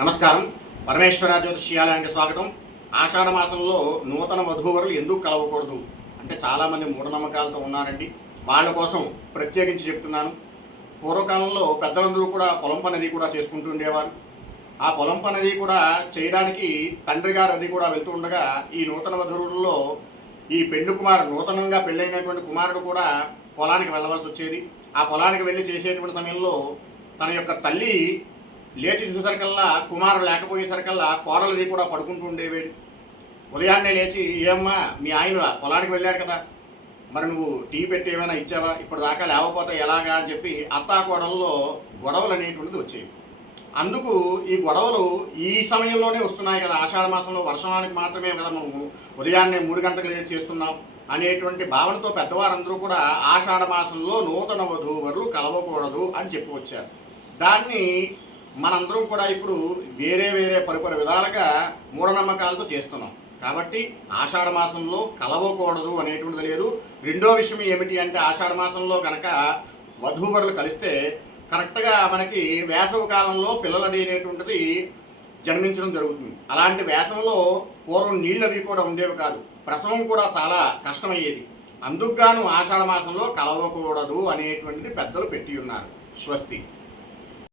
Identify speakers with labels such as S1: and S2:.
S1: నమస్కారం. పరమేశ్వర జ్యోతిష్యాలయానికి స్వాగతం. ఆషాఢ మాసంలో నూతన వధూవరులు ఎందుకు కలవకూడదు? అంటే చాలామంది మూఢనమ్మకాలతో ఉన్నారండి. వాళ్ళ కోసం ప్రత్యేకించి చెప్తున్నాను. పూర్వకాలంలో పెద్దలందరూ కూడా పొలం పని అది కూడా చేసుకుంటూ ఉండేవారు. ఆ పొలం పని అది కూడా చేయడానికి తండ్రి గారు అది కూడా వెళ్తూ ఉండగా ఈ నూతన వధువులలో ఈ పెండు కుమారు నూతనంగా పెళ్ళైనటువంటి కుమారుడు కూడా పొలానికి వెళ్ళవలసి వచ్చేది. ఆ పొలానికి వెళ్ళి చేసేటువంటి సమయంలో తన యొక్క తల్లి లేచి చూసరికల్లా కుమారుడు లేకపోయేసరికల్లా కోడలది కూడా పడుకుంటూ ఉండేవేడు ఉదయాన్నే లేచి ఏమ్మా మీ ఆయన పొలానికి వెళ్ళాడు కదా. మరి నువ్వు టీ పెట్టి ఏమైనా ఇచ్చావా? ఇప్పుడు దాకా లేకపోతే ఎలాగా? అని చెప్పి అత్తా కోడల్లో గొడవలు అనేటువంటిది వచ్చేవి. అందుకు ఈ గొడవలు ఈ సమయంలోనే వస్తున్నాయి కదా. ఆషాఢ మాసంలో వర్షానికి మాత్రమే కదా మనము ఉదయాన్నే మూడు గంటలకు లేచి చేస్తున్నాం అనేటువంటి భావనతో పెద్దవారందరూ కూడా ఆషాఢ మాసంలో నూతన వధూవరులు కలవకూడదు అని చెప్పి వచ్చారు. దాన్ని మనందరం కూడా ఇప్పుడు వేరే వేరే పరిపర విధాలుగా మూఢనమ్మకాలతో చేస్తున్నాం. కాబట్టి ఆషాఢ మాసంలో కలవకూడదు అనేటువంటిది లేదు. రెండో విషయం ఏమిటి అంటే ఆషాఢ మాసంలో కనుక వధూవరులు కలిస్తే కరెక్ట్గా మనకి వేసవ కాలంలో పిల్లలు అనేటువంటిది జన్మించడం జరుగుతుంది. అలాంటి వేసవిలో పూర్వం నీళ్ళు అవి కూడా ఉండేవి కాదు. ప్రసవం కూడా చాలా కష్టమయ్యేది. అందుకుగాను ఆషాఢ మాసంలో కలవకూడదు అనేటువంటిది పెద్దలు పెట్టి ఉన్నారు. స్వస్తి.